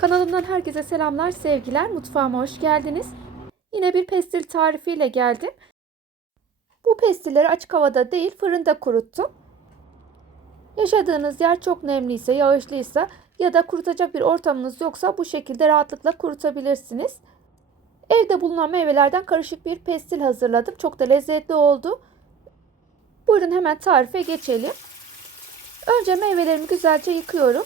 Kanalımdan herkese selamlar, sevgiler. Mutfağıma hoş geldiniz. Yine bir pestil tarifiyle geldim. Bu pestilleri açık havada değil, fırında kuruttum. Yaşadığınız yer çok nemliyse, yağışlıysa ya da kurutacak bir ortamınız yoksa bu şekilde rahatlıkla kurutabilirsiniz. Evde bulunan meyvelerden karışık bir pestil hazırladım. Çok da lezzetli oldu. Buyurun hemen tarife geçelim. Önce meyvelerimi güzelce yıkıyorum.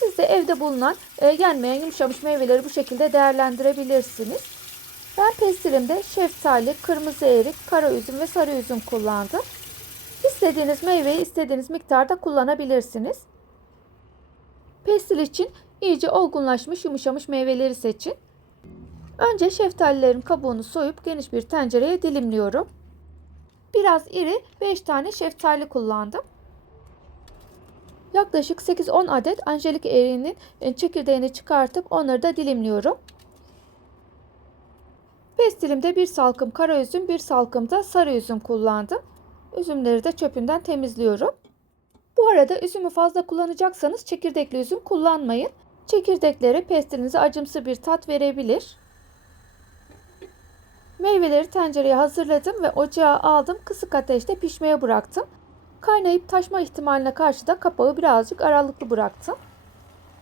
Siz de evde bulunan e, yenmeyen yumuşamış meyveleri bu şekilde değerlendirebilirsiniz. Ben pestilimde şeftali, kırmızı erik, kara üzüm ve sarı üzüm kullandım. İstediğiniz meyveyi istediğiniz miktarda kullanabilirsiniz. Pestil için iyice olgunlaşmış yumuşamış meyveleri seçin. Önce şeftalilerin kabuğunu soyup geniş bir tencereye dilimliyorum. Biraz iri 5 tane şeftali kullandım. Yaklaşık 8-10 adet angelik eriğinin çekirdeğini çıkartıp onları da dilimliyorum. Pestilimde bir salkım kara üzüm, bir salkım da sarı üzüm kullandım. Üzümleri de çöpünden temizliyorum. Bu arada üzümü fazla kullanacaksanız çekirdekli üzüm kullanmayın. Çekirdekleri pestilinize acımsı bir tat verebilir. Meyveleri tencereye hazırladım ve ocağa aldım. Kısık ateşte pişmeye bıraktım. Kaynayıp taşma ihtimaline karşı da kapağı birazcık aralıklı bıraktım.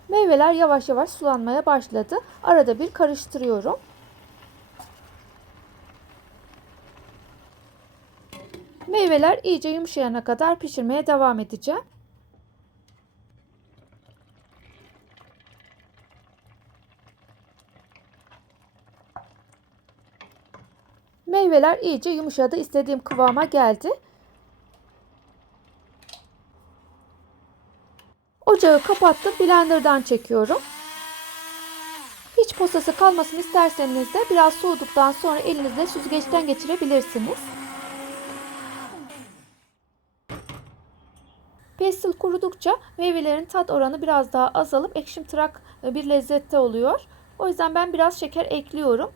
Meyveler yavaş yavaş sulanmaya başladı. Arada bir karıştırıyorum. Meyveler iyice yumuşayana kadar pişirmeye devam edeceğim. Meyveler iyice yumuşadı. İstediğim kıvama geldi. Ocağı kapattım. Blender'dan çekiyorum. Hiç posası kalmasın isterseniz de biraz soğuduktan sonra elinizle süzgeçten geçirebilirsiniz. Pestil kurudukça meyvelerin tat oranı biraz daha azalıp ekşimtırak bir lezzette oluyor. O yüzden ben biraz şeker ekliyorum.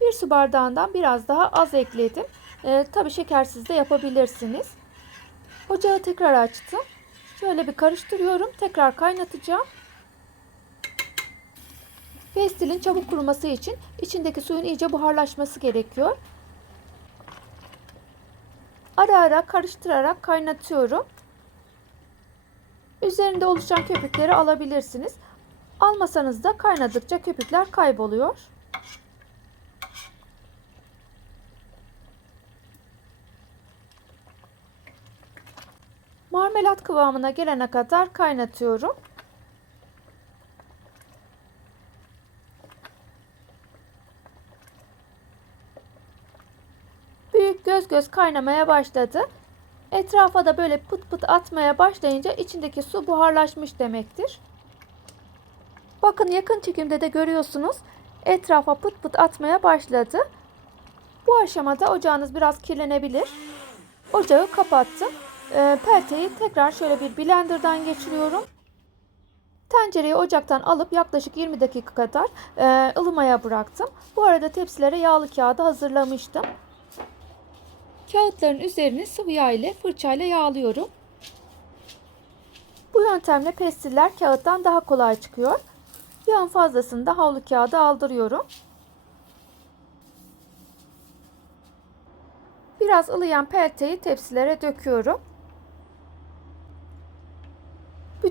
Bir su bardağından biraz daha az ekledim. Ee, Tabi şekersiz de yapabilirsiniz. Ocağı tekrar açtım. Şöyle bir karıştırıyorum. Tekrar kaynatacağım. Pestilin çabuk kuruması için içindeki suyun iyice buharlaşması gerekiyor. Ara ara karıştırarak kaynatıyorum. Üzerinde oluşan köpükleri alabilirsiniz. Almasanız da kaynadıkça köpükler kayboluyor. Marmelat kıvamına gelene kadar kaynatıyorum. Büyük göz göz kaynamaya başladı. Etrafa da böyle pıt pıt atmaya başlayınca içindeki su buharlaşmış demektir. Bakın yakın çekimde de görüyorsunuz. Etrafa pıt pıt atmaya başladı. Bu aşamada ocağınız biraz kirlenebilir. Ocağı kapattım. E, pelteyi tekrar şöyle bir blenderdan geçiriyorum. Tencereyi ocaktan alıp yaklaşık 20 dakika kadar e, ılımaya bıraktım. Bu arada tepsilere yağlı kağıdı hazırlamıştım. Kağıtların üzerini sıvı yağ ile fırçayla yağlıyorum. Bu yöntemle pestiller kağıttan daha kolay çıkıyor. Yağın fazlasını da havlu kağıda aldırıyorum. Biraz ılıyan pelteyi tepsilere döküyorum.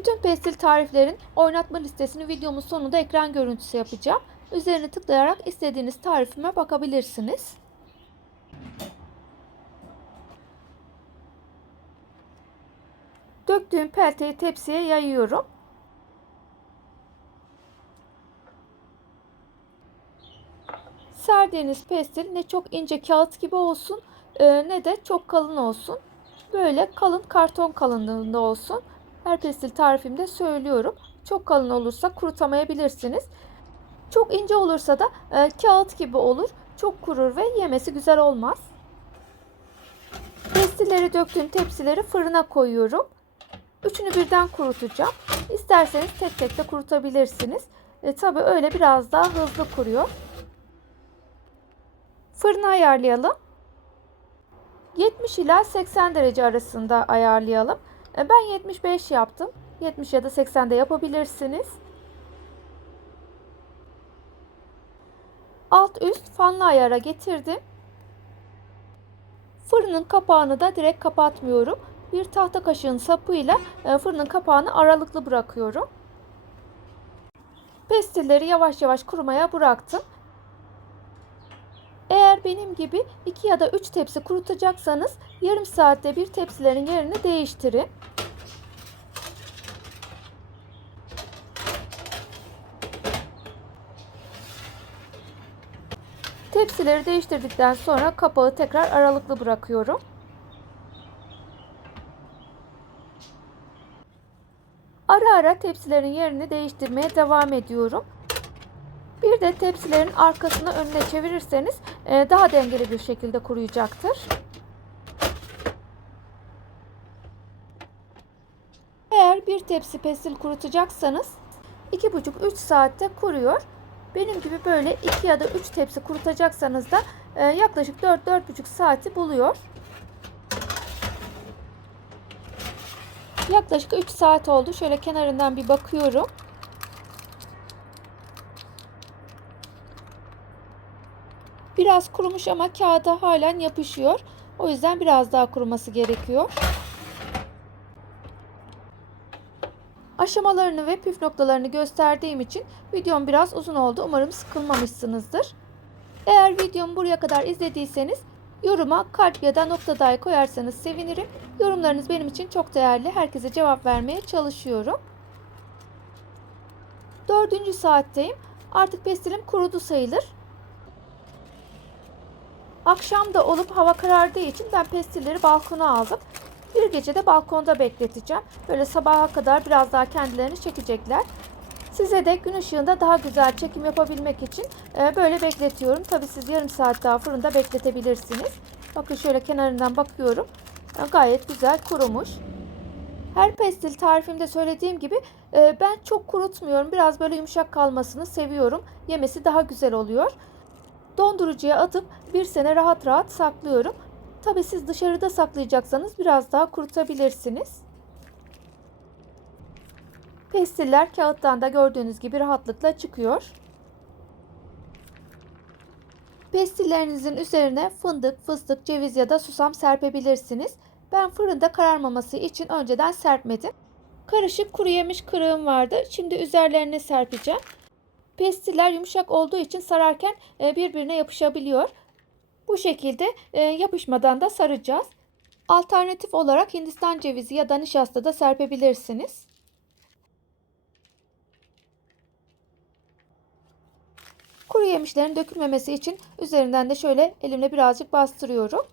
Bütün pestil tariflerin oynatma listesini videomun sonunda ekran görüntüsü yapacağım. Üzerine tıklayarak istediğiniz tarifime bakabilirsiniz. Döktüğüm pelteyi tepsiye yayıyorum. Serdiğiniz pestil ne çok ince kağıt gibi olsun ne de çok kalın olsun. Böyle kalın karton kalınlığında olsun. Her pestil tarifimde söylüyorum. Çok kalın olursa kurutamayabilirsiniz. Çok ince olursa da e, kağıt gibi olur. Çok kurur ve yemesi güzel olmaz. Pestilleri döktüğüm tepsileri fırına koyuyorum. Üçünü birden kurutacağım. İsterseniz tek tek de kurutabilirsiniz. E, Tabi öyle biraz daha hızlı kuruyor. Fırını ayarlayalım. 70 ila 80 derece arasında ayarlayalım. E, ben 75 yaptım. 70 ya da 80 de yapabilirsiniz. Alt üst fanlı ayara getirdim. Fırının kapağını da direkt kapatmıyorum. Bir tahta kaşığın sapıyla e, fırının kapağını aralıklı bırakıyorum. Pestilleri yavaş yavaş kurumaya bıraktım. Eğer benim gibi 2 ya da 3 tepsi kurutacaksanız yarım saatte bir tepsilerin yerini değiştirin. Tepsileri değiştirdikten sonra kapağı tekrar aralıklı bırakıyorum. Ara ara tepsilerin yerini değiştirmeye devam ediyorum. Bir de tepsilerin arkasını önüne çevirirseniz e, daha dengeli bir şekilde kuruyacaktır. Eğer bir tepsi pestil kurutacaksanız 2,5-3 saatte kuruyor. Benim gibi böyle 2 ya da 3 tepsi kurutacaksanız da e, yaklaşık 4-4,5 saati buluyor. Yaklaşık 3 saat oldu. Şöyle kenarından bir bakıyorum. Biraz kurumuş ama kağıda halen yapışıyor. O yüzden biraz daha kuruması gerekiyor. Aşamalarını ve püf noktalarını gösterdiğim için videom biraz uzun oldu. Umarım sıkılmamışsınızdır. Eğer videomu buraya kadar izlediyseniz yoruma kalp ya da nokta dahi koyarsanız sevinirim. Yorumlarınız benim için çok değerli. Herkese cevap vermeye çalışıyorum. Dördüncü saatteyim. Artık pestilim kurudu sayılır. Akşam da olup hava karardığı için ben pestilleri balkona aldım. Bir gece de balkonda bekleteceğim. Böyle sabaha kadar biraz daha kendilerini çekecekler. Size de gün ışığında daha güzel çekim yapabilmek için e, böyle bekletiyorum. Tabi siz yarım saat daha fırında bekletebilirsiniz. Bakın şöyle kenarından bakıyorum. E, gayet güzel kurumuş. Her pestil tarifimde söylediğim gibi e, ben çok kurutmuyorum. Biraz böyle yumuşak kalmasını seviyorum. Yemesi daha güzel oluyor. Dondurucuya atıp bir sene rahat rahat saklıyorum. Tabi siz dışarıda saklayacaksanız biraz daha kurutabilirsiniz. Pestiller kağıttan da gördüğünüz gibi rahatlıkla çıkıyor. Pestillerinizin üzerine fındık, fıstık, ceviz ya da susam serpebilirsiniz. Ben fırında kararmaması için önceden serpmedim. Karışık kuru yemiş kırığım vardı. Şimdi üzerlerine serpeceğim. Pestiller yumuşak olduğu için sararken e, birbirine yapışabiliyor. Bu şekilde e, yapışmadan da saracağız. Alternatif olarak Hindistan cevizi ya da nişasta da serpebilirsiniz. Kuru yemişlerin dökülmemesi için üzerinden de şöyle elimle birazcık bastırıyorum.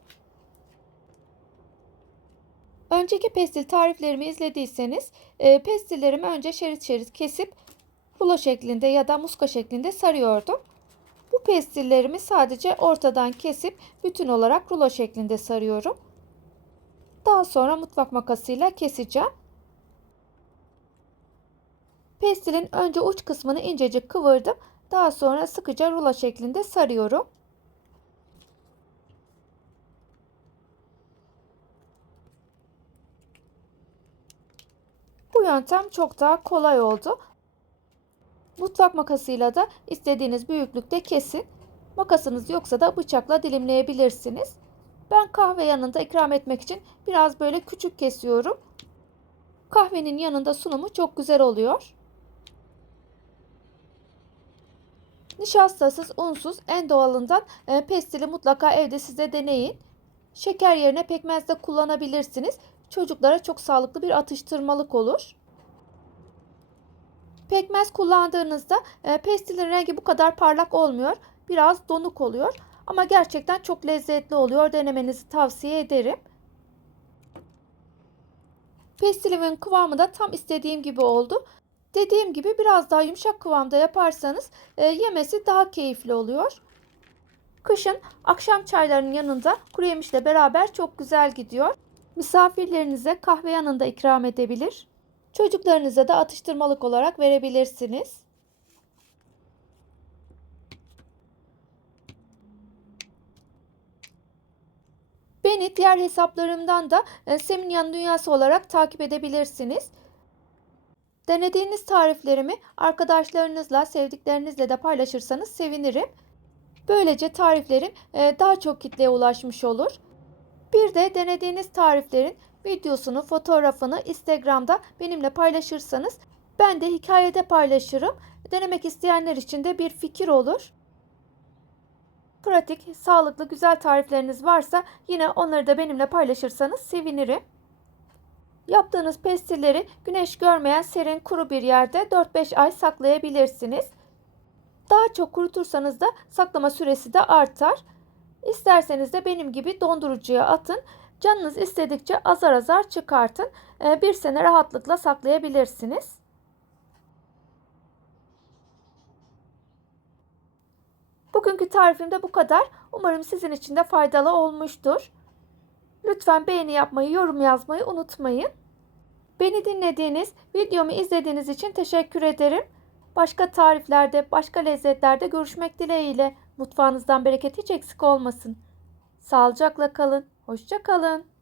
Önceki pestil tariflerimi izlediyseniz e, pestillerimi önce şerit şerit kesip rulo şeklinde ya da muska şeklinde sarıyordum. Bu pestillerimi sadece ortadan kesip bütün olarak rulo şeklinde sarıyorum. Daha sonra mutfak makasıyla keseceğim. Pestilin önce uç kısmını incecik kıvırdım. Daha sonra sıkıca rulo şeklinde sarıyorum. Bu yöntem çok daha kolay oldu. Mutfak makasıyla da istediğiniz büyüklükte kesin. Makasınız yoksa da bıçakla dilimleyebilirsiniz. Ben kahve yanında ikram etmek için biraz böyle küçük kesiyorum. Kahvenin yanında sunumu çok güzel oluyor. Nişastasız, unsuz en doğalından e, pestili mutlaka evde size deneyin. Şeker yerine pekmez de kullanabilirsiniz. Çocuklara çok sağlıklı bir atıştırmalık olur. Pekmez kullandığınızda e, pestilin rengi bu kadar parlak olmuyor. Biraz donuk oluyor. Ama gerçekten çok lezzetli oluyor. Denemenizi tavsiye ederim. Pestilimin kıvamı da tam istediğim gibi oldu. Dediğim gibi biraz daha yumuşak kıvamda yaparsanız e, yemesi daha keyifli oluyor. Kışın akşam çaylarının yanında kuru yemişle beraber çok güzel gidiyor. Misafirlerinize kahve yanında ikram edebilir. Çocuklarınıza da atıştırmalık olarak verebilirsiniz. Beni diğer hesaplarımdan da e, Seminyan Dünyası olarak takip edebilirsiniz. Denediğiniz tariflerimi arkadaşlarınızla, sevdiklerinizle de paylaşırsanız sevinirim. Böylece tariflerim e, daha çok kitleye ulaşmış olur. Bir de denediğiniz tariflerin videosunu, fotoğrafını Instagram'da benimle paylaşırsanız ben de hikayede paylaşırım. Denemek isteyenler için de bir fikir olur. Pratik, sağlıklı, güzel tarifleriniz varsa yine onları da benimle paylaşırsanız sevinirim. Yaptığınız pestilleri güneş görmeyen serin kuru bir yerde 4-5 ay saklayabilirsiniz. Daha çok kurutursanız da saklama süresi de artar. İsterseniz de benim gibi dondurucuya atın. Canınız istedikçe azar azar çıkartın. Ee, Bir sene rahatlıkla saklayabilirsiniz. Bugünkü tarifim de bu kadar. Umarım sizin için de faydalı olmuştur. Lütfen beğeni yapmayı, yorum yazmayı unutmayın. Beni dinlediğiniz, videomu izlediğiniz için teşekkür ederim. Başka tariflerde, başka lezzetlerde görüşmek dileğiyle. Mutfağınızdan bereket hiç eksik olmasın. Sağlıcakla kalın. Hoşça kalın.